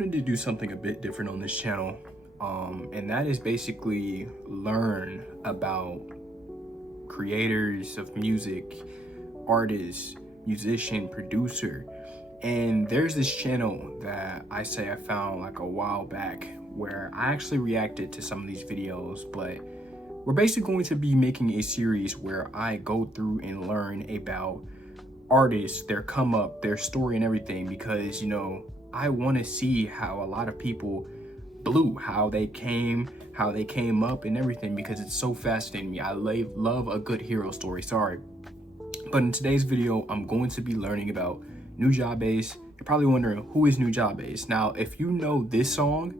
wanted to do something a bit different on this channel, and that is basically learn about creators of music, artists, musician, producer. And there's this channel that I found like a while back where I actually reacted to some of these videos, but we're basically going to be making a series where I go through and learn about artists, their come up, their story and everything, because I want to see how a lot of people blew, how they came up and everything, because it's so fascinating me. I love a good hero story. Sorry, but in today's video I'm going to be learning about Nujabes. You're probably wondering, who is Nujabes? Now, if you know this song,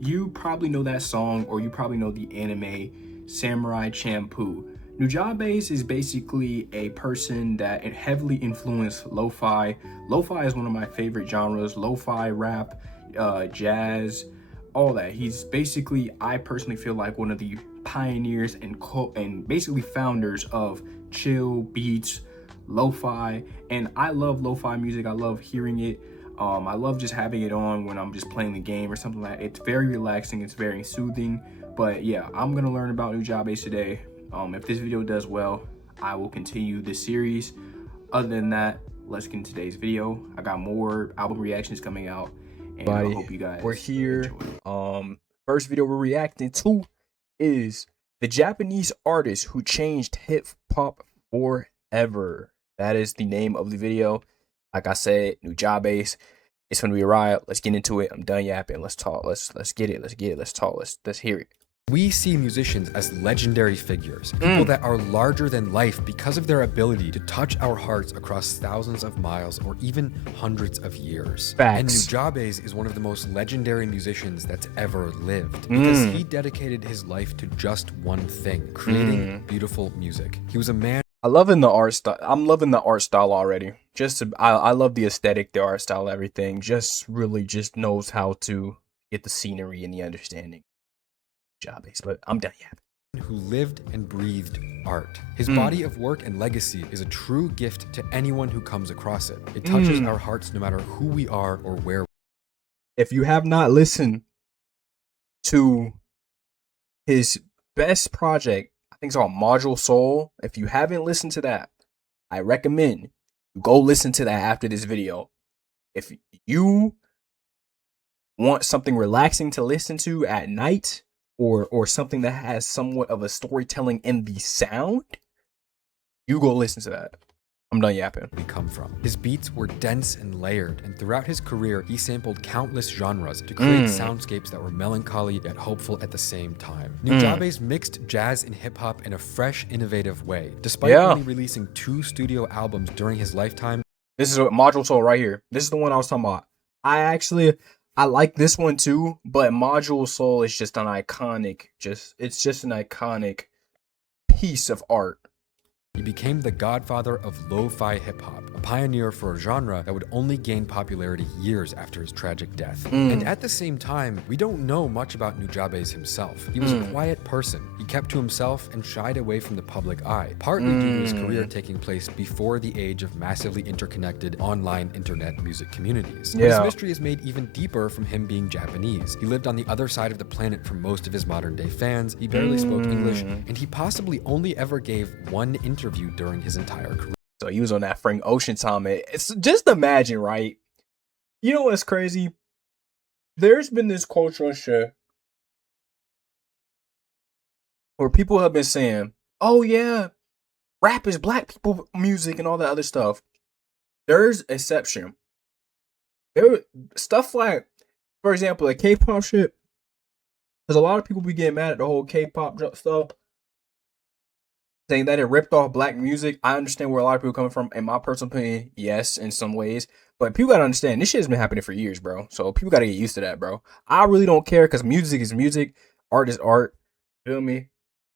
you probably know that song, or you probably know the anime Samurai Champloo. Nujabes is basically a person that heavily influenced lo-fi. Lo-fi is one of my favorite genres. Lo-fi, rap, jazz, all that. He's basically, I personally feel like, one of the pioneers and basically founders of chill beats, lo-fi. And I love lo-fi music. I love hearing it. I love just having it on when I'm just playing the game or something like that. It's very relaxing, it's very soothing. But yeah, I'm gonna learn about Nujabes today. If this video does well, I will continue this series. Other than that, let's get into today's video. I got more album reactions coming out, and I hope you guys, we're here. enjoy. First video we're reacting to is the Japanese artist who changed hip hop forever. That is the name of the video. Like I said, Nujabes. It's gonna be a riot. Let's get into it. I'm done yapping. Let's talk. Let's get it. Let's get it. Let's talk. Let's hear it. We see musicians as legendary figures, people that are larger than life because of their ability to touch our hearts across thousands of miles or even hundreds of years. Facts. And Nujabes is one of the most legendary musicians that's ever lived because he dedicated his life to just one thing, creating beautiful music. He was a man. I'm loving the art style already. I love the aesthetic, the art style, everything. Really knows how to get the scenery and the understanding. Nujabes, but I'm done yapping. Who lived and breathed art. His body of work and legacy is a true gift to anyone who comes across it. It touches our hearts no matter who we are or where. If you have not listened to his best project, I think it's called Modal Soul. If you haven't listened to that, I recommend you go listen to that after this video. If you want something relaxing to listen to at night, or something that has somewhat of a storytelling in the sound, you go listen to that. I'm done yapping. We come from. His beats were dense and layered, and throughout his career, he sampled countless genres to create soundscapes that were melancholy yet hopeful at the same time. Nujabes mixed jazz and hip-hop in a fresh, innovative way. Despite only releasing 2 studio albums during his lifetime. This is a Modal Soul right here. This is the one I was talking about. I like this one too, but Modal Soul is just an iconic, it's just an iconic piece of art. He became the godfather of lo-fi hip-hop, a pioneer for a genre that would only gain popularity years after his tragic death. And at the same time, we don't know much about Nujabes himself. He was a quiet person. He kept to himself and shied away from the public eye, partly due to his career taking place before the age of massively interconnected online internet music communities. But his mystery is made even deeper from him being Japanese. He lived on the other side of the planet from most of his modern-day fans, he barely spoke English, and he possibly only ever gave one interview during his entire career. So he was on that Frank Ocean time. It's just imagine, right? You know what's crazy? There's been this cultural shift where people have been saying, oh yeah, rap is black people music and all that other stuff. There's exception. There stuff like, for example, like K-pop shit. There's a lot of people be getting mad at the whole K-pop stuff, saying that it ripped off black music. I understand where a lot of people are coming from. In my personal opinion, yes, in some ways. But people gotta understand, this shit has been happening for years, bro. So people gotta get used to that, bro. I really don't care, because music is music. Art is art. Feel me?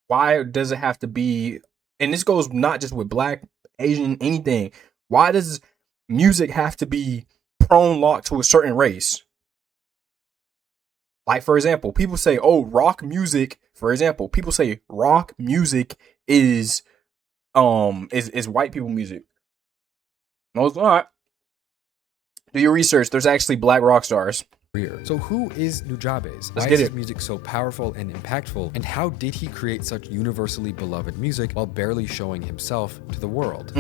Why does it have to be, and this goes not just with black, Asian, anything. Why does music have to be prone locked to a certain race? Like, for example, people say, oh, rock music, for example, people say rock music is is white people music. No, it's not. Do your research. There's actually black rock stars. Career. So who is Nujabes? Why get is his it. music so powerful and impactful? And how did he create such universally beloved music while barely showing himself to the world?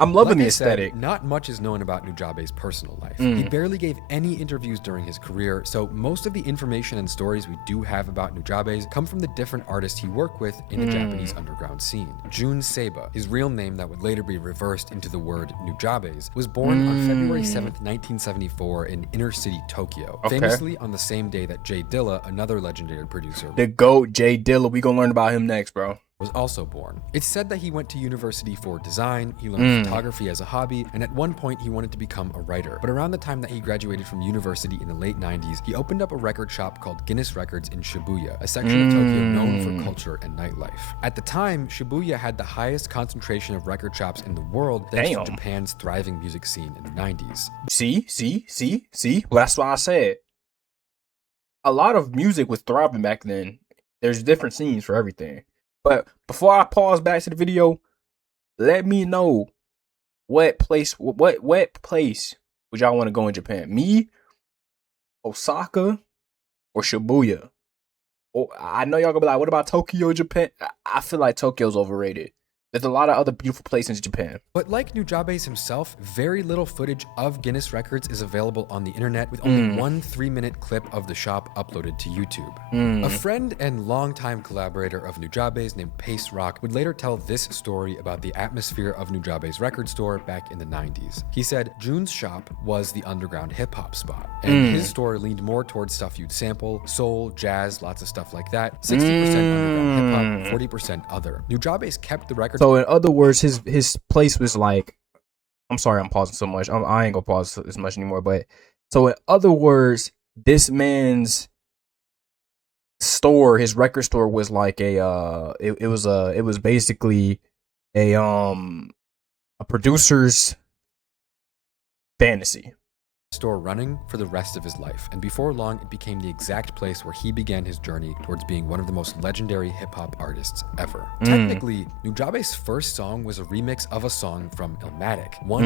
I'm loving Like the I said, aesthetic. not much is known about Nujabes' personal life. He barely gave any interviews during his career, so most of the information and stories we do have about Nujabes come from the different artists he worked with in the Japanese underground scene. Jun Seiba, his real name that would later be reversed into the word Nujabes, was born on February 7th, 1974 in inner city Tokyo, famously on the same day that Jay Dilla, another legendary producer, The GOAT, Jay Dilla. We gonna learn about him next, bro. was also born. It's said that he went to university for design, he learned photography as a hobby, and at one point he wanted to become a writer. But around the time that he graduated from university in the late 90s, he opened up a record shop called Guinness Records in Shibuya, a section of Tokyo known for culture and nightlife. At the time, Shibuya had the highest concentration of record shops in the world thanks to Japan's thriving music scene in the 90s. See? Well, that's why I said. A lot of music was thriving back then. There's different scenes for everything. But before I pause back to the video, let me know what place would y'all want to go in Japan? Me, Osaka, or Shibuya? Or I know y'all gonna be like, what about Tokyo, Japan? I feel like Tokyo's overrated. There's a lot of other beautiful places in Japan. But like Nujabes himself, very little footage of Guinness Records is available on the internet, with only one 3-minute clip of the shop uploaded to YouTube. A friend and longtime collaborator of Nujabes named Pace Rock would later tell this story about the atmosphere of Nujabes' record store back in the 90s. He said Jun's shop was the underground hip-hop spot, and his store leaned more towards stuff you'd sample, soul, jazz, lots of stuff like that, 60% underground hip-hop, 40% other. Nujabes kept the record. So in other words, his place was like, I'm sorry, I'm pausing so much. I ain't gonna pause as much anymore. But so in other words, this man's store, his record store, was like it was basically a producer's fantasy. Store running for the rest of his life, and before long it became the exact place where he began his journey towards being one of the most legendary hip-hop artists ever. Technically, Nujabes' first song was a remix of a song from Illmatic, One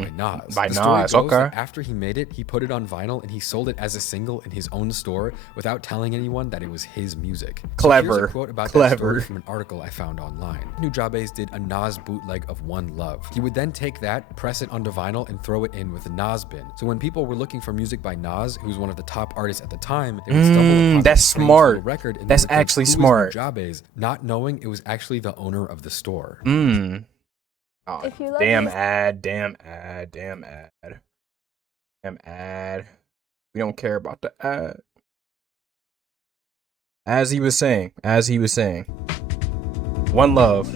Love by Nas. By The story Nas, goes that okay. after he made it, he put it on vinyl and he sold it as a single in his own store without telling anyone that it was his music. So here's Clever. a quote about that Clever. story from an article I found online. Nujabes did a Nas bootleg of One Love. He would then take that, press it onto vinyl, and throw it in with a Nas bin. So when people were looking for music by Nas, who was one of the top artists at the time, they would stumble upon that's this strange smart. little record, and That's they would think, actually "Who is smart." Nujabes?" Not knowing it was actually the owner of the store. Oh, If you love damn music- ad. We don't care about the ad. As he was saying. One Love.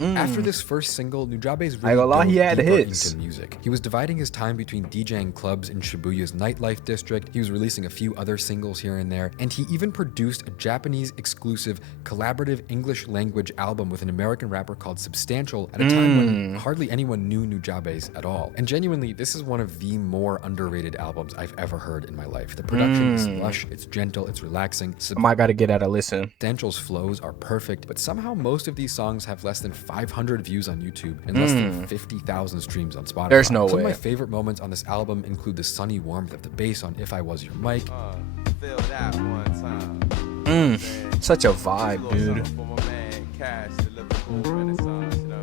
After this first single, Nujabes I ain't gonna lie, really he dove had the deeper hits. into music. He was dividing his time between DJing clubs in Shibuya's nightlife district, he was releasing a few other singles here and there, and he even produced a Japanese exclusive collaborative English language album with an American rapper called Substantial at a time when hardly anyone knew Nujabes at all. And genuinely, this is one of the more underrated albums I've ever heard in my life. The production is lush, it's gentle, it's relaxing. I might gotta get at a listen. Substantial's flows are perfect, but somehow most of these songs have less than 500 views on YouTube and less than 50,000 streams on Spotify. There's no Some of way. my favorite moments on this album include the sunny warmth of the bass on If I Was Your Mic, Feel that one time. Such a vibe, dude. For my man, Cash, the Liverpool Renaissance, you know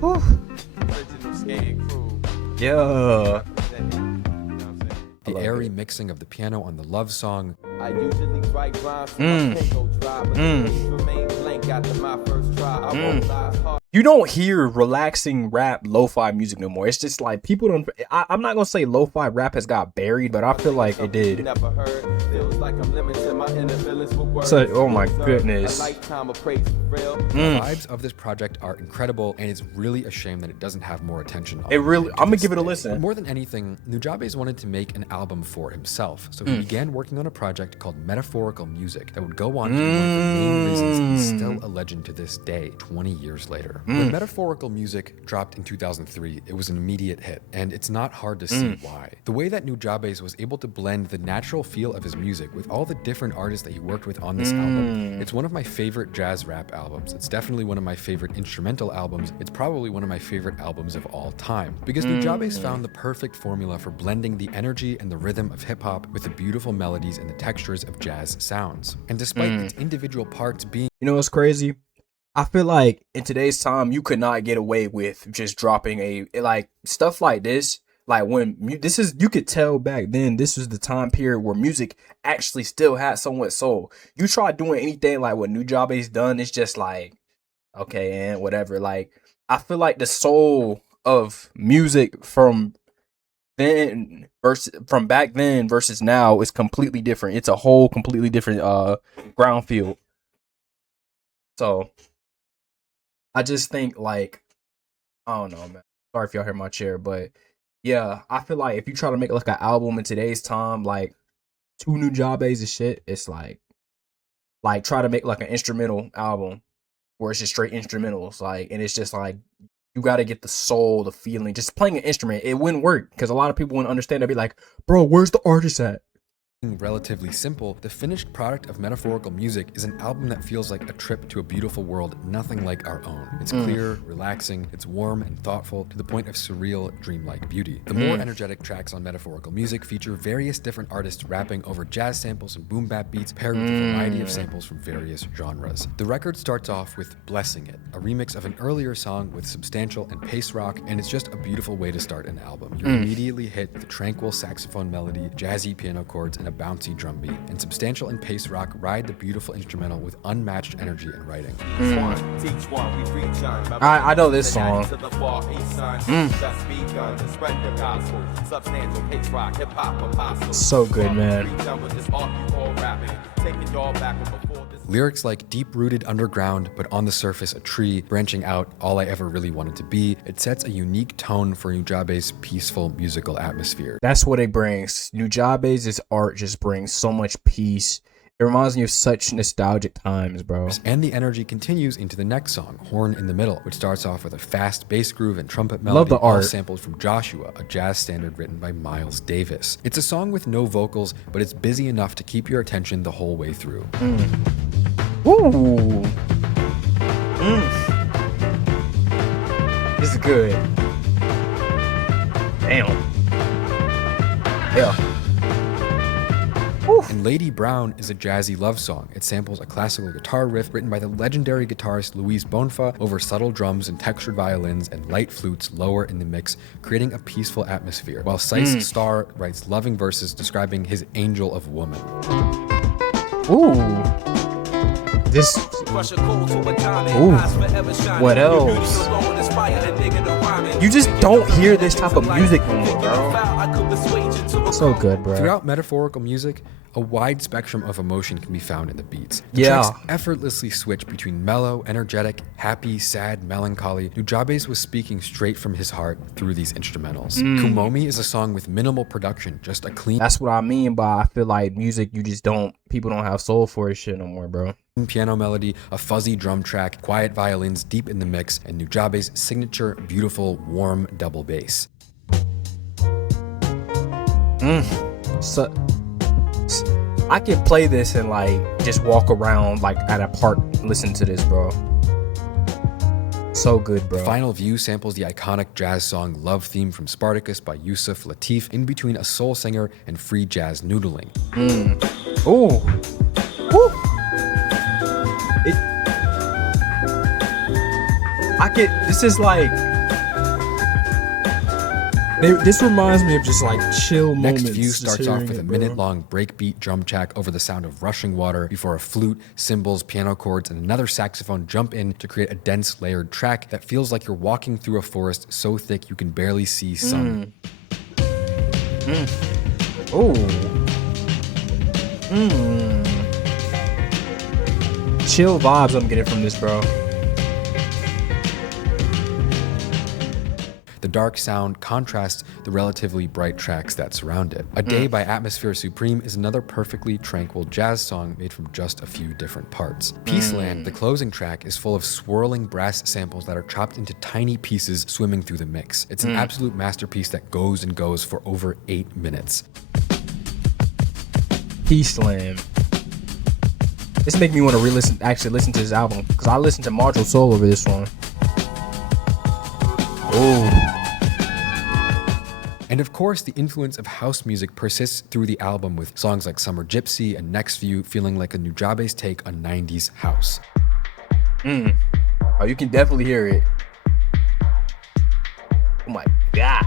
what I'm saying? Original skating crew. Yeah. Representing, you know what I'm saying? the airy mixing of the piano on the love song, I usually write rhymes for my pen go dry, but the page remain blank after my first try. I wrote lies hard. You don't hear relaxing rap lo-fi music no more. It's just like people don't. I'm not gonna say lo-fi rap has got buried, but I feel like it did. Never heard. Feels like I'm limiting my inner feelings with words. So, oh my Deserve goodness. A lifetime of praise for real. the vibes of this project are incredible, and it's really a shame that it doesn't have more attention. It really. online to I'm gonna this give it a day. listen. But more than anything, Nujabes wanted to make an album for himself, so he began working on a project called Metaphorical Music that would go on to be one of the main reasons he's still a legend to this day, 20 years later. When Metaphorical Music dropped in 2003, it was an immediate hit, and it's not hard to see why. The way that Nujabes was able to blend the natural feel of his music with all the different artists that he worked with on this album, it's one of my favorite jazz rap albums. It's definitely one of my favorite instrumental albums. It's probably one of my favorite albums of all time, because Nujabes found the perfect formula for blending the energy and the rhythm of hip-hop with the beautiful melodies and the textures of jazz sounds. And despite its individual parts being... You know what's crazy? I feel like in today's time, you could not get away with just dropping like stuff like this. Like when you could tell back then, this was the time period where music actually still had somewhat soul. You try doing anything like what Nujabes done, it's just like, okay, and whatever. Like, I feel like the soul of music from back then versus now is completely different. It's a whole completely different ground field. So I just think, like, I don't know, man. Sorry if y'all hear my chair, but yeah, I feel like if you try to make like an album in today's time, like two Nujabes and shit, it's like try to make like an instrumental album where it's just straight instrumentals, like, and it's just like you got to get the soul, the feeling. Just playing an instrument, it wouldn't work because a lot of people wouldn't understand. They'd be like, "Bro, where's the artist at?" Relatively simple, the finished product of Metaphorical Music is an album that feels like a trip to a beautiful world nothing like our own. It's clear, relaxing, it's warm and thoughtful to the point of surreal, dreamlike beauty. The more energetic tracks on Metaphorical Music feature various different artists rapping over jazz samples and boom bap beats paired with a variety of samples from various genres. The record starts off with Blessing It, a remix of an earlier song with substantial and pace rock, and it's just a beautiful way to start an album. You're immediately hit with a tranquil saxophone melody, jazzy piano chords, and a bouncy drum beat, and substantial and pace rock ride the beautiful instrumental with unmatched energy and writing. I know this song. So good, man. Lyrics like deep-rooted underground, but on the surface a tree, branching out, all I ever really wanted to be. It sets a unique tone for Nujabes' peaceful musical atmosphere. That's what it brings. Nujabes' art just brings so much peace. It reminds me of such nostalgic times, bro. And the energy continues into the next song, Horn in the Middle, which starts off with a fast bass groove and trumpet melody, Love the art. all sampled from Joshua, a jazz standard written by Miles Davis. It's a song with no vocals, but it's busy enough to keep your attention the whole way through. Ooh. This is good. Damn. Yeah. And Lady Brown is a jazzy love song. It samples a classical guitar riff written by the legendary guitarist Luis Bonfa over subtle drums and textured violins and light flutes lower in the mix, creating a peaceful atmosphere, while Sice Star writes loving verses describing his angel of woman. Ooh. This. Ooh. What else? You just don't hear this type of music anymore, bro. So good, bro. Throughout Metaphorical Music, a wide spectrum of emotion can be found in the beats. The Yeah. tracks effortlessly switch between mellow, energetic, happy, sad, melancholy. Nujabes was speaking straight from his heart through these instrumentals. Kumomi is a song with minimal production, just a clean That's what I mean by I feel like music, people don't have soul for this shit no more, bro. piano melody, a fuzzy drum track, quiet violins deep in the mix, and Nujabes' signature, beautiful, warm double bass. So I could play this and like just walk around like at a park, listen to this, bro. So good, bro. Final View samples the iconic jazz song Love Theme from Spartacus by Yusuf Lateef in between a soul singer and free jazz noodling. Ooh. Woo. This is like, this reminds me of just like chill moments. Next View starts off with a bro. minute-long breakbeat drum track over the sound of rushing water before a flute, cymbals, piano chords, and another saxophone jump in to create a dense, layered track that feels like you're walking through a forest so thick you can barely see sun. Ooh. Chill vibes I'm getting from this, bro. The dark sound contrasts the relatively bright tracks that surround it. A Day by Atmosphere Supreme is another perfectly tranquil jazz song made from just a few different parts. Peaceland, the closing track, is full of swirling brass samples that are chopped into tiny pieces swimming through the mix. It's an absolute masterpiece that goes and goes for over 8 minutes. Peaceland. This make me want to actually listen to this album, because I listened to Modal Soul over this one. Oh. And of course, the influence of house music persists through the album, with songs like Summer Gypsy and Next View feeling like a Nujabes take on 90s house. Oh, you can definitely hear it. Oh my God.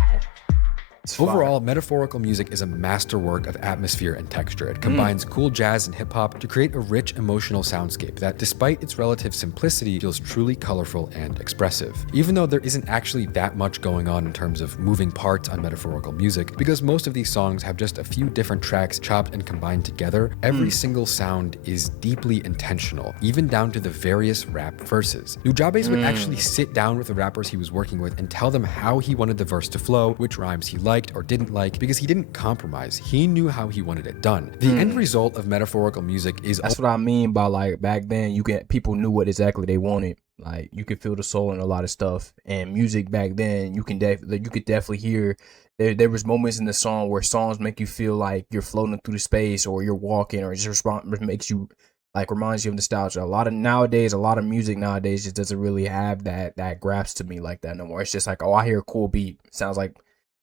It's Overall, Metaphorical music is a masterwork of atmosphere and texture. It combines cool jazz and hip-hop to create a rich emotional soundscape that, despite its relative simplicity, feels truly colorful and expressive. Even though there isn't actually that much going on in terms of moving parts on Metaphorical music, because most of these songs have just a few different tracks chopped and combined together, every single sound is deeply intentional, even down to the various rap verses. Nujabes would actually sit down with the rappers he was working with and tell them how he wanted the verse to flow, which rhymes he liked or didn't like, because he didn't compromise. He knew how he wanted it done. The end result of Metaphorical music is... That's what I mean by, like, back then people knew what exactly they wanted. Like, you could feel the soul in a lot of stuff. And music back then, you could definitely hear there was moments in the song where songs make you feel like you're floating through the space, or you're walking, or it just makes you, like, reminds you of nostalgia. A lot of music nowadays just doesn't really have that grasp to me like that no more. It's just like, oh, I hear a cool beat. Sounds like,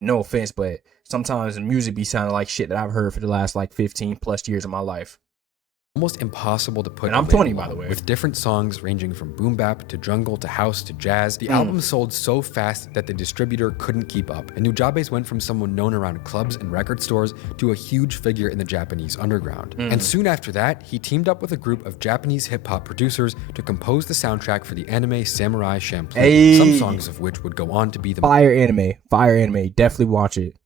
no offense, but sometimes the music be sounding like shit that I've heard for the last like 15 plus years of my life. almost impossible to put. And I'm 20, by the way. With different songs ranging from boom bap to jungle to house to jazz, the album sold so fast that the distributor couldn't keep up, and Nujabes went from someone known around clubs and record stores to a huge figure in the Japanese underground. And soon after that, he teamed up with a group of Japanese hip-hop producers to compose the soundtrack for the anime Samurai Champloo, some songs of which would go on to be the fire anime. Definitely watch it.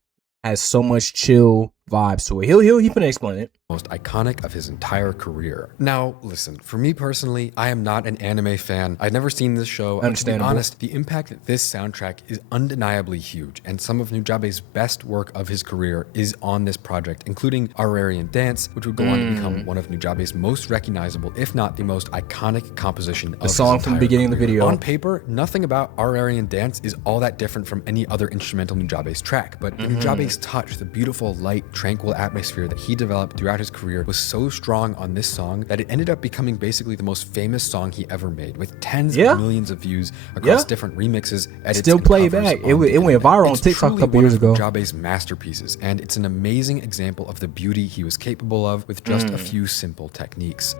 Has so much chill vibes to it. He can explain it. most iconic of his entire career. Now, listen, for me personally, I am not an anime fan. I've never seen this show. And to be honest, the impact that this soundtrack is undeniably huge, and some of Nujabes' best work of his career is on this project, including Our Aryan Dance, which would go on to become one of Nujabes' most recognizable, if not the most iconic composition of the song from the beginning of the video. On paper, nothing about Our Aryan Dance is all that different from any other instrumental Nujabes track, but the Nujabes touch, the beautiful, light, tranquil atmosphere that he developed throughout his career was so strong on this song that it ended up becoming basically the most famous song he ever made, with tens of millions of views across different remixes, edits, still play back. It went viral on TikTok a couple years ago. Nujabes' masterpieces, and it's an amazing example of the beauty he was capable of with just a few simple techniques.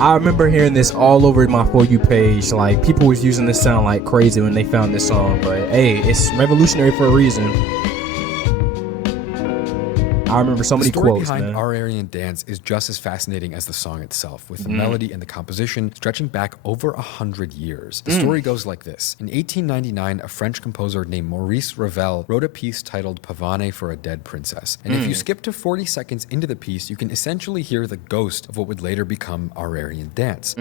I remember hearing this all over my For You page. Like, people was using this sound like crazy when they found this song, but hey, it's revolutionary for a reason. I remember so many quotes, behind man. Our Aryan Dance is just as fascinating as the song itself, with the melody and the composition stretching back over 100 years. The story goes like this. In 1899, a French composer named Maurice Ravel wrote a piece titled Pavane for a Dead Princess. And if you skip to 40 seconds into the piece, you can essentially hear the ghost of what would later become Our Aryan Dance.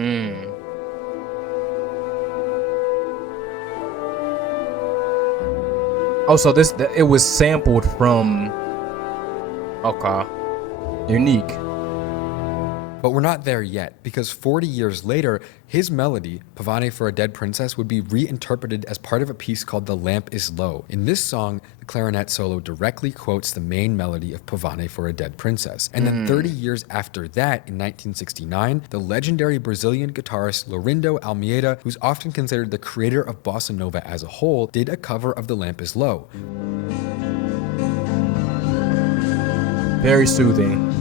Oh, so it was sampled from... Okay. Unique. But we're not there yet, because 40 years later, his melody, Pavane for a Dead Princess, would be reinterpreted as part of a piece called The Lamp is Low. In this song, the clarinet solo directly quotes the main melody of Pavane for a Dead Princess. And then 30 years after that, in 1969, the legendary Brazilian guitarist Laurindo Almeida, who's often considered the creator of bossa nova as a whole, did a cover of The Lamp is Low. Very soothing.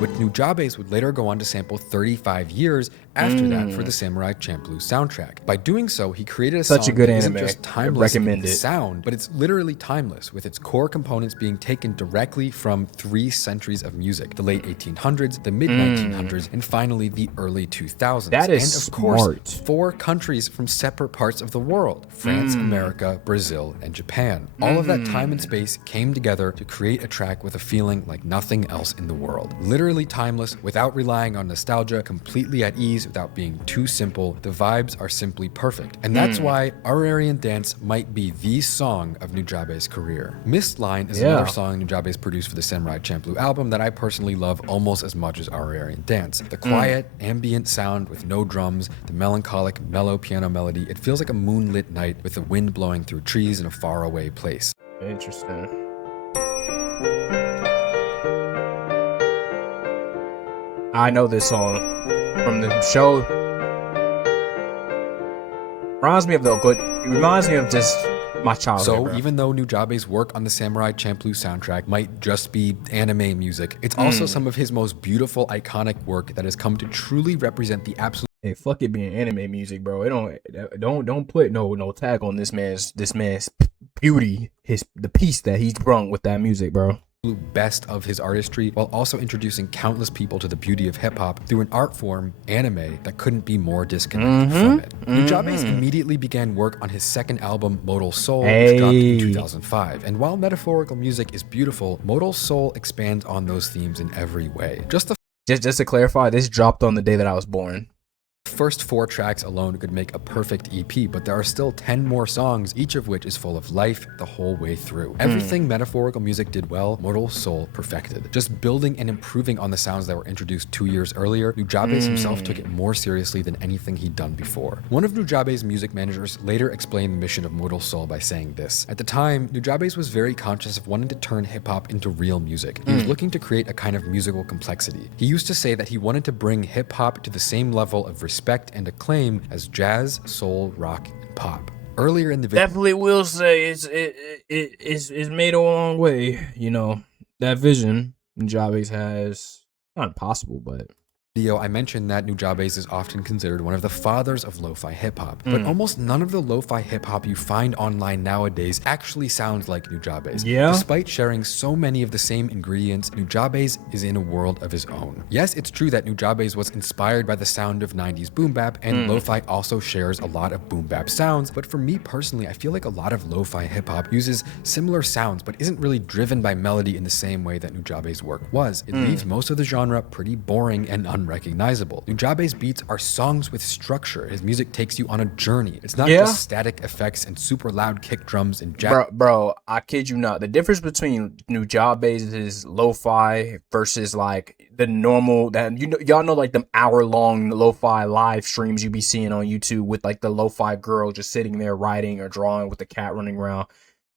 Which Nujabes would later go on to sample 35 years after that for the Samurai Champloo soundtrack. By doing so, he created a song good that isn't anime. just timeless in Recommend its it. sound, but it's literally timeless, with its core components being taken directly from 3 centuries of music: the late 1800s, the mid 1900s, and finally the early 2000s. That is and of course, smart. 4 countries from separate parts of the world: France, America, Brazil, and Japan. All of that time and space came together to create a track with a feeling like nothing else in the world. Literally timeless, without relying on nostalgia, completely at ease, melodies without being too simple. The vibes are simply perfect. And that's why Ararian Dance might be the song of Nujabes' career. Mist Line is another song Nujabes produced for the Samurai Champloo album that I personally love almost as much as Ararian Dance. The quiet, ambient sound with no drums, the melancholic, mellow piano melody, it feels like a moonlit night with the wind blowing through trees in a faraway place. Interesting. I know this song from the show. Reminds me of it reminds me of just my childhood. So bro. even though Nujabes' work on the Samurai Champloo soundtrack might just be anime music, it's also some of his most beautiful, iconic work that has come to truly represent the absolute Hey, fuck it being anime music, bro. It don't put no tag on this man's beauty, the piece that he's brung with that music, bro. best of his artistry, while also introducing countless people to the beauty of hip-hop through an art form, anime, that couldn't be more disconnected from it. Nujabes immediately began work on his second album, Modal Soul, which dropped in 2005. And while metaphorical music is beautiful, Modal Soul expands on those themes in every way. Just to clarify, this dropped on the day that I was born. first 4 tracks alone could make a perfect EP, but there are still 10 more songs, each of which is full of life the whole way through. Everything metaphorical music did well, Modal Soul perfected. Just building and improving on the sounds that were introduced 2 years earlier, Nujabes himself took it more seriously than anything he'd done before. One of Nujabes' music managers later explained the mission of Modal Soul by saying this: at the time, Nujabes was very conscious of wanting to turn hip-hop into real music. He was looking to create a kind of musical complexity. He used to say that he wanted to bring hip-hop to the same level of respect and acclaim as jazz, soul, rock, and pop. Earlier in the video, Definitely will say it's made a long way. You know, that vision Nujabes has, not impossible, but I mentioned that Nujabes is often considered one of the fathers of lo-fi hip-hop, but almost none of the lo-fi hip-hop you find online nowadays actually sounds like Nujabes. Despite sharing so many of the same ingredients, Nujabes is in a world of his own. Yes, it's true that Nujabes was inspired by the sound of 90s boom bap, and lo-fi also shares a lot of boom bap sounds, but for me personally, I feel like a lot of lo-fi hip-hop uses similar sounds, but isn't really driven by melody in the same way that Nujabes' work was. It leaves most of the genre pretty boring and unrecognizable. Nujabes' beats are songs with structure. His music takes you on a journey. It's not just static effects and super loud kick drums and jazz. Bro, I kid you not. The difference between Nujabes' lo-fi versus like the normal, that y'all know, like them hour-long lo-fi live streams you be seeing on YouTube with like the lo-fi girl just sitting there writing or drawing with the cat running around.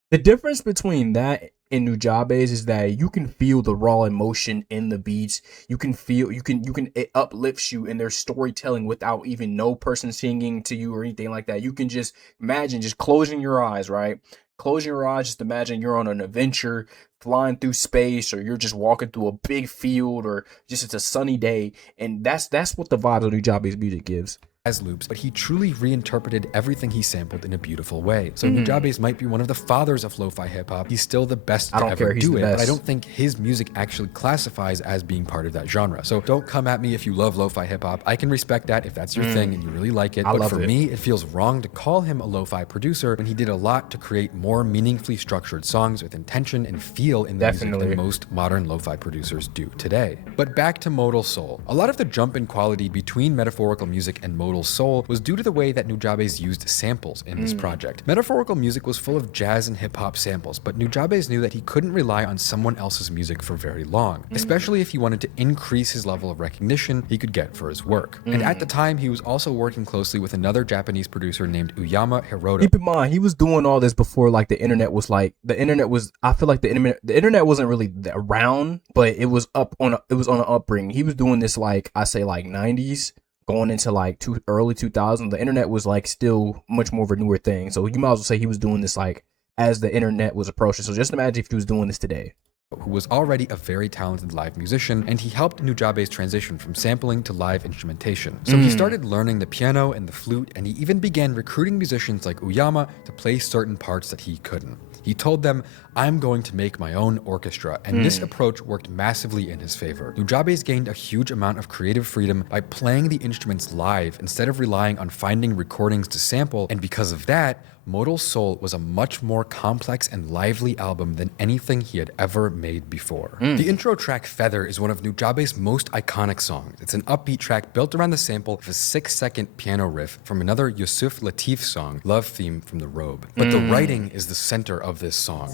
The difference between that and Nujabes is that you can feel the raw emotion in the beats. You can feel, it uplifts you in their storytelling without even no person singing to you or anything like that. You can just imagine just closing your eyes, right? Closing your eyes, just imagine you're on an adventure, flying through space, or you're just walking through a big field, or just it's a sunny day, and that's what the vibes of Nujabes music gives. Loops, but he truly reinterpreted everything he sampled in a beautiful way. So Nujabes might be one of the fathers of lo-fi hip-hop. He's still the best to ever do it, but I don't think his music actually classifies as being part of that genre. So don't come at me if you love lo-fi hip-hop. I can respect that if that's your thing and you really like it, but for me, it feels wrong to call him a lo-fi producer when he did a lot to create more meaningfully structured songs with intention and feel in the music than most modern lo-fi producers do today. But back to Modal Soul. A lot of the jump in quality between metaphorical music and Modal Soul was due to the way that Nujabes used samples in this project. Metaphorical music was full of jazz and hip-hop samples, but Nujabes knew that he couldn't rely on someone else's music for very long, especially if he wanted to increase his level of recognition he could get for his work. And at the time, he was also working closely with another Japanese producer named Uyama Hiroto. Keep in mind, he was doing all this before like the internet was I feel like the internet wasn't really around, but it was on an upbringing. He was doing this like, I say, like 90s going into like early 2000s. The internet was like still much more of a newer thing, so you might as well say he was doing this like as the internet was approaching. So just imagine if he was doing this today. Who was already a very talented live musician, and he helped Nujabes transition from sampling to live instrumentation. So he started learning the piano and the flute, and he even began recruiting musicians like Uyama to play certain parts that he couldn't. He told them, "I'm going to make my own orchestra," and this approach worked massively in his favor. Nujabes gained a huge amount of creative freedom by playing the instruments live instead of relying on finding recordings to sample, and because of that, Modal Soul was a much more complex and lively album than anything he had ever made before. The intro track Feather is one of Nujabes' most iconic songs. It's an upbeat track built around the sample of a 6-second piano riff from another Yusuf Lateef song, Love Theme from The Robe. But the writing is the center of this song.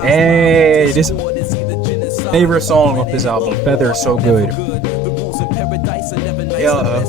Hey, this favorite song of this album, Feather, is so good. Yeah.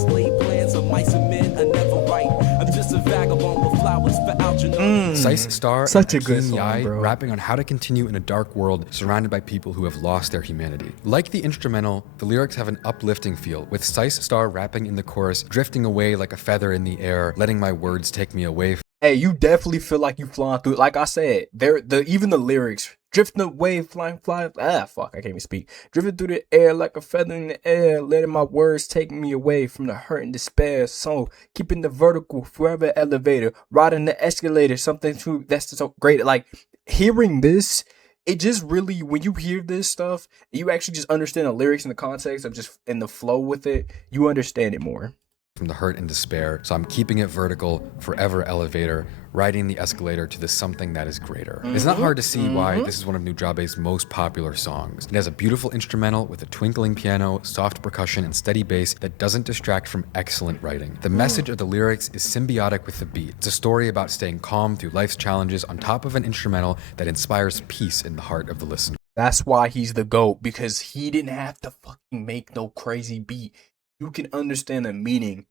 Sice Star Such a and good Hakeem song, Yai bro. rapping on how to continue in a dark world surrounded by people who have lost their humanity. Like the instrumental, the lyrics have an uplifting feel, with Sice Star rapping in the chorus, drifting away like a feather in the air, letting my words take me away. Hey, you definitely feel like you flying through. Like I said, even the lyrics, drifting away, flying. I can't even speak. Drifting through the air like a feather in the air, letting my words take me away from the hurt and despair. So keeping the vertical, forever elevator, riding the escalator, something true that's so great. Like hearing this, it just really, when you hear this stuff, you actually just understand the lyrics in the context of just in the flow with it. You understand it more. From the hurt and despair, so I'm keeping it vertical, forever elevator, riding the escalator to the something that is greater. It's not hard to see why this is one of Nujabes' most popular songs. It has a beautiful instrumental with a twinkling piano, soft percussion, and steady bass that doesn't distract from excellent writing. The message of the lyrics is symbiotic with the beat. It's a story about staying calm through life's challenges on top of an instrumental that inspires peace in the heart of the listener. That's why he's the GOAT, because he didn't have to fucking make no crazy beat. You can understand the meaning.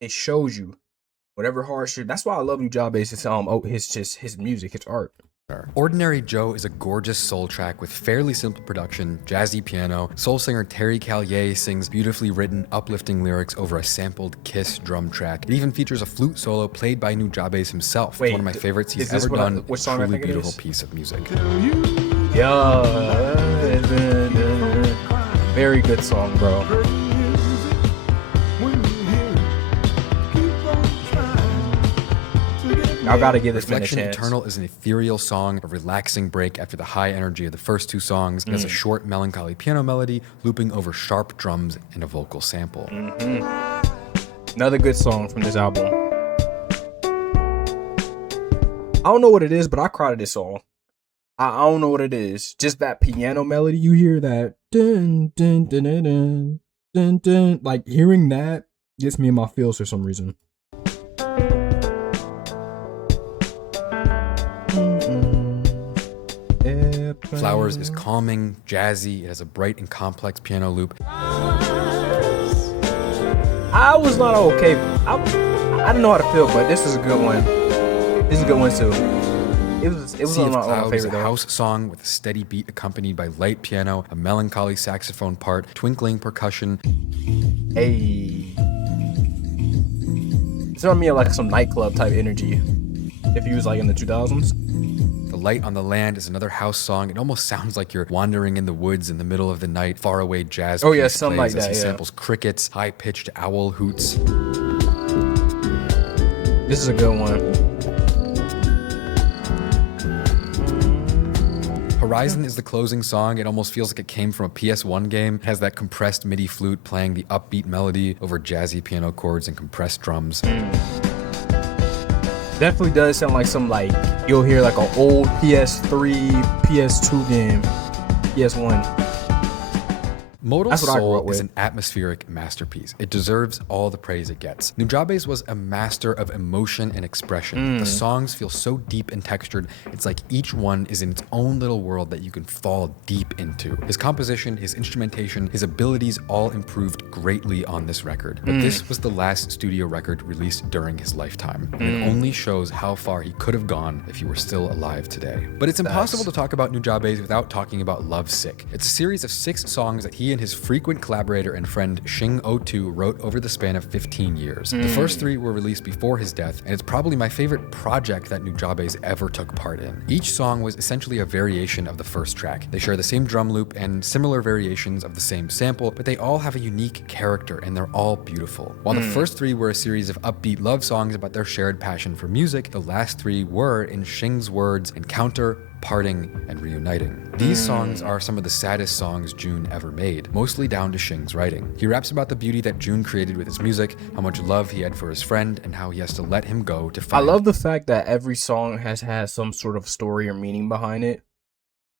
It shows you whatever hardship. That's why I love Nujabes. His music, his art. Ordinary Joe is a gorgeous soul track with fairly simple production, jazzy piano. Soul singer Terry Callier sings beautifully written, uplifting lyrics over a sampled Kiss drum track. It even features a flute solo played by Nujabes himself. Wait, it's one of my favorites he's is this ever done. what song I Truly think it beautiful is? piece of music. Yeah. Very good song, bro. I gotta give this man a Reflection chance. Eternal is an ethereal song, a relaxing break after the high energy of the first two songs. It has a short, melancholy piano melody, looping over sharp drums and a vocal sample. Another good song from this album. I don't know what it is, but I cry to this song. I don't know what it is. Just that piano melody you hear, that dun dun dun dun dun dun dun. Like hearing that gets me in my feels for some reason. Flowers is calming, jazzy. It has a bright and complex piano loop. I was not okay. I didn't know how to feel, but this is a good one. This is a good one too. It was Sea one of of my Clouds is favorite a though. house song with a steady beat accompanied by light piano, a melancholy saxophone part, twinkling percussion. Hey, it's on me like some nightclub type energy. If he was like in the 2000s. The Light on the Land is another house song. It almost sounds like you're wandering in the woods in the middle of the night. Faraway jazz. Oh, yeah, piece something plays like as that, he yeah. samples crickets, high-pitched owl hoots. This is a good one. Horizon is the closing song. It almost feels like it came from a PS1 game. It has that compressed MIDI flute playing the upbeat melody over jazzy piano chords and compressed drums. Definitely does sound like some like you'll hear like an old PS3, PS2 game, PS1. Modal That's what I grew Soul up with. is an atmospheric masterpiece. It deserves all the praise it gets. Nujabes was a master of emotion and expression. The songs feel so deep and textured. It's like each one is in its own little world that you can fall deep into. His composition, his instrumentation, his abilities all improved greatly on this record. But this was the last studio record released during his lifetime. And it only shows how far he could have gone if he were still alive today. But it's impossible to talk about Nujabes without talking about Love Sick. It's a series of 6 songs that he and his frequent collaborator and friend shing02 wrote over the span of 15 years. The first 3 were released before his death, and it's probably my favorite project that Nujabes ever took part in. Each song was essentially a variation of the first track. They share the same drum loop and similar variations of the same sample, but they all have a unique character and they're all beautiful. While the first 3 were a series of upbeat love songs about their shared passion for music, the last 3 were, in Shing's words, encounter, parting, and reuniting. These songs are some of the saddest songs Jun ever made, mostly down to Shing's writing. He raps about the beauty that Jun created with his music, how much love he had for his friend, and how he has to let him go to find. I love the fact that every song has had some sort of story or meaning behind it,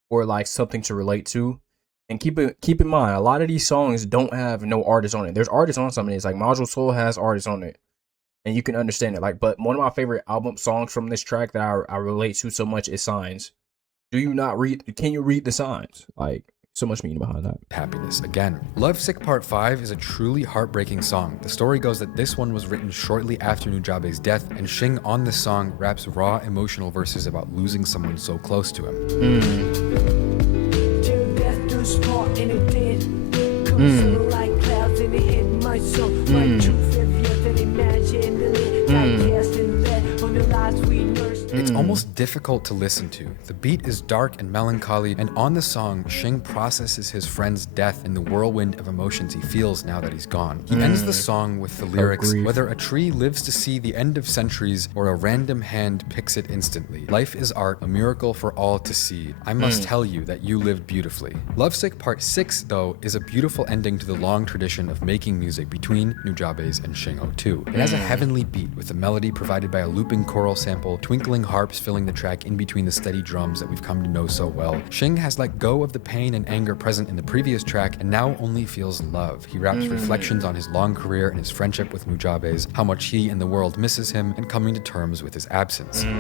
or like something to relate to. And keep in mind, a lot of these songs don't have no artists on it. There's artists on some of these, like Modal Soul has artists on it, and you can understand it. Like, but one of my favorite album songs from this track that I relate to so much is Signs. Do you not read? Can you read the signs? Like, so much meaning behind that. Happiness again. Lovesick Part 5 is a truly heartbreaking song. The story goes that this one was written shortly after Nujabes' death, and Shing on this song raps raw emotional verses about losing someone so close to him. It's almost difficult to listen to. The beat is dark and melancholy, and on the song, Shing processes his friend's death and the whirlwind of emotions he feels now that he's gone. He ends the song with the lyrics, whether a tree lives to see the end of centuries or a random hand picks it instantly. Life is art, a miracle for all to see. I must tell you that you lived beautifully. Lovesick Part 6, though, is a beautiful ending to the long tradition of making music between Nujabes and shing02. It has a heavenly beat with a melody provided by a looping choral sample, twinkling harps filling the track in between the steady drums that we've come to know so well. Shing has let go of the pain and anger present in the previous track and now only feels love. He raps reflections on his long career and his friendship with Nujabes, how much he and the world misses him, and coming to terms with his absence. I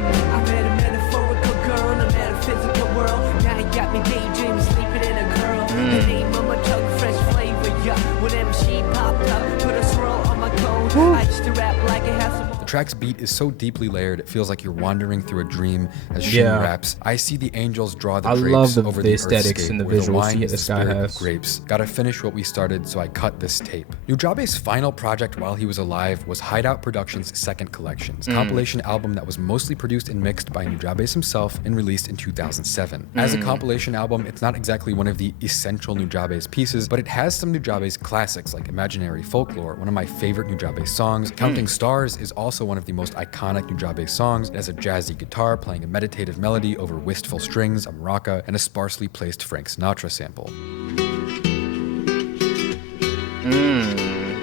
met a metaphorical girl in a metaphysical world. Now you got me daydreaming, sleeping in a curl. The name on my tongue, fresh flavor, yeah. Whenever she popped up, put a swirl on my cone. I used to rap like it has some. The track's beat is so deeply layered, it feels like you're wandering through a dream as Shing raps. I see the angels draw the drapes over the aesthetics earthscape, and the where visuals wine he is the this guy spirit has. of grapes. Gotta finish what we started, so I cut this tape. Nujabes' final project while he was alive was Hideout Productions' second collections, compilation album that was mostly produced and mixed by Nujabes himself and released in 2007. As a compilation album, it's not exactly one of the essential Nujabes pieces, but it has some Nujabes classics like Imaginary Folklore, one of my favorite Nujabes songs. Counting Stars is also one of the most iconic Nujabes songs. It has a jazzy guitar playing a meditative melody over wistful strings, a maraca, and a sparsely placed Frank Sinatra sample.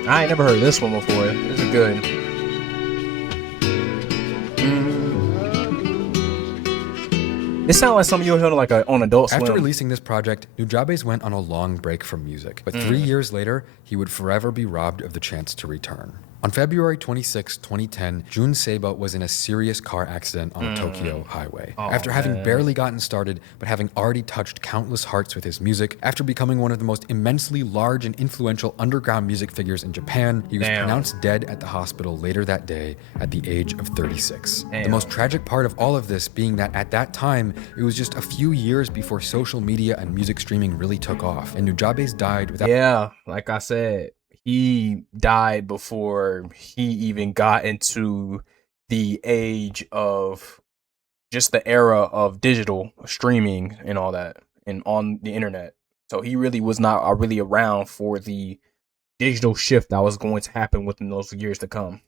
I ain't never heard this one before. This is good. It sounds like something you'll hear like on Adult Swim. After releasing this project, Nujabes went on a long break from music, but 3 years later, he would forever be robbed of the chance to return. On February 26, 2010, Jun Seiba was in a serious car accident on a Tokyo highway. After having barely gotten started, but having already touched countless hearts with his music, after becoming one of the most immensely large and influential underground music figures in Japan, he was pronounced dead at the hospital later that day at the age of 36. The most tragic part of all of this being that at that time, it was just a few years before social media and music streaming really took off, and Nujabes died without— Yeah, like I said, he died before he even got into the age of just the era of digital streaming and all that and on the internet. So he really was not really around for the digital shift that was going to happen within those years to come.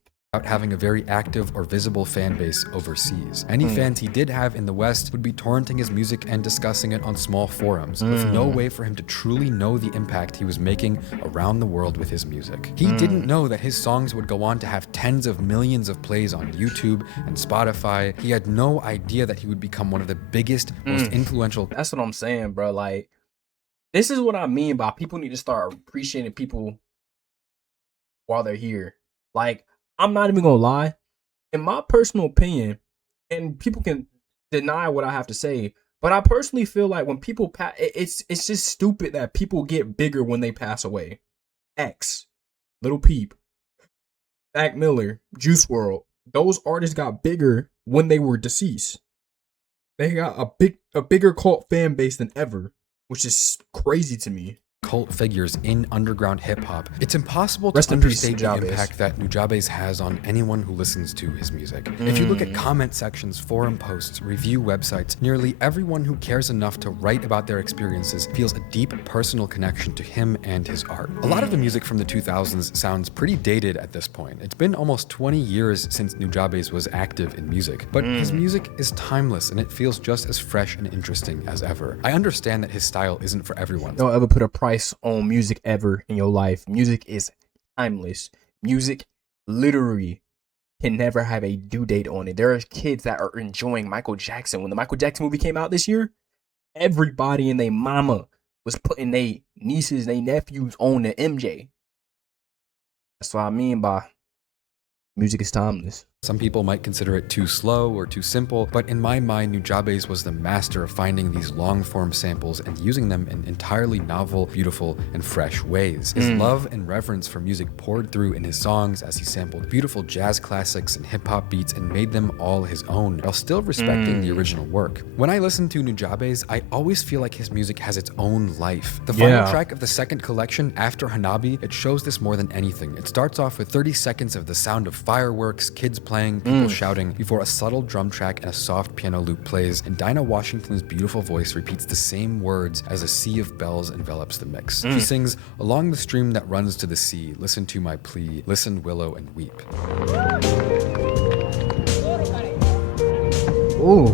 having a very active or visible fan base overseas. Any fans he did have in the West would be torrenting his music and discussing it on small forums, with no way for him to truly know the impact he was making around the world with his music. He didn't know that his songs would go on to have tens of millions of plays on YouTube and Spotify. He had no idea that he would become one of the biggest, most influential— That's what I'm saying, bro. Like, this is what I mean by people need to start appreciating people while they're here. Like, I'm not even gonna lie. In my personal opinion, and people can deny what I have to say, but I personally feel like when people pass, it's just stupid that people get bigger when they pass away. X, Little Peep, Mac Miller, Juice WRLD, those artists got bigger when they were deceased. They got a bigger cult fan base than ever, which is crazy to me. cult figures in underground hip-hop, it's impossible Rest to in peace, understate the Nujabes. impact that Nujabes has on anyone who listens to his music. If you look at comment sections, forum posts, review websites, nearly everyone who cares enough to write about their experiences feels a deep personal connection to him and his art. A lot of the music from the 2000s sounds pretty dated at this point. It's been almost 20 years since Nujabes was active in music, but his music is timeless and it feels just as fresh and interesting as ever. I understand that his style isn't for everyone. Don't ever put a price on music ever in your life. Music is timeless. Music literally can never have a due date on it. There are kids that are enjoying Michael Jackson. When the Michael Jackson movie came out this year, everybody and their mama was putting their nieces, their nephews on the MJ. That's what I mean by music is timeless. Some people might consider it too slow or too simple, but in my mind, Nujabes was the master of finding these long-form samples and using them in entirely novel, beautiful, and fresh ways. His love and reverence for music poured through in his songs as he sampled beautiful jazz classics and hip-hop beats and made them all his own, while still respecting the original work. When I listen to Nujabes, I always feel like his music has its own life. The final track of the second collection, After Hanabi, it shows this more than anything. It starts off with 30 seconds of the sound of fireworks, kids playing, people shouting, before a subtle drum track and a soft piano loop plays, and Dinah Washington's beautiful voice repeats the same words as a sea of bells envelops the mix. She sings, "Along the stream that runs to the sea, listen to my plea, listen, willow, and weep." Ooh.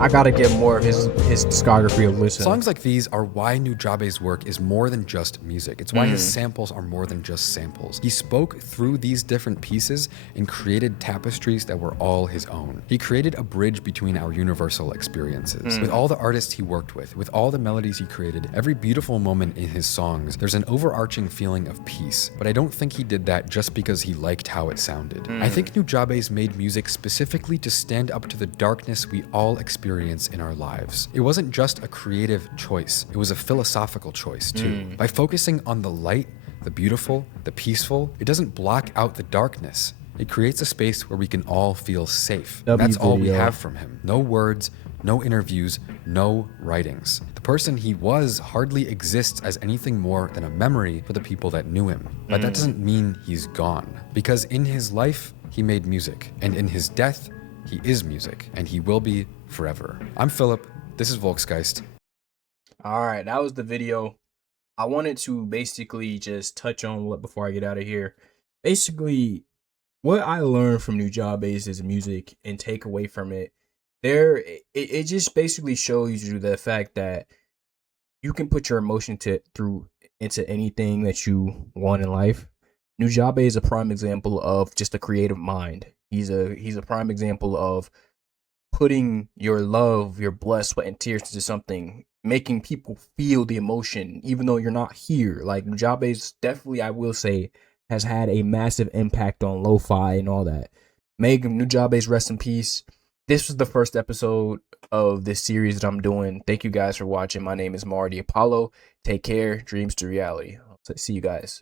I gotta get more of his discography of listen. Songs like these are why Nujabes' work is more than just music. It's why his samples are more than just samples. He spoke through these different pieces and created tapestries that were all his own. He created a bridge between our universal experiences. With all the artists he worked with all the melodies he created, every beautiful moment in his songs, there's an overarching feeling of peace. But I don't think he did that just because he liked how it sounded. I think Nujabes made music specifically to stand up to the darkness we all experience in our lives. It wasn't just a creative choice, it was a philosophical choice too. By focusing on the light, the beautiful, the peaceful, it doesn't block out the darkness. It creates a space where we can all feel safe. That's all we have from him. No words, no interviews, no writings. The person he was hardly exists as anything more than a memory for the people that knew him. But that doesn't mean he's gone. Because in his life, he made music. And in his death, he is music. And he will be forever. I'm Philip. This is Volksgeist. All right, that was the video. I wanted to basically just touch on what before I get out of here. Basically, what I learned from Nujabes is music and take away from it. It just basically shows you the fact that you can put your emotion into anything that you want in life. Nujabes is a prime example of just a creative mind. He's a prime example of putting your love, your blood, sweat, and tears into something, making people feel the emotion, even though you're not here. Like, Nujabes definitely, I will say, has had a massive impact on lo-fi and all that. May Nujabes rest in peace. This was the first episode of this series that I'm doing. Thank you guys for watching. My name is MarDaApollo. Take care. Dreams to reality. See you guys.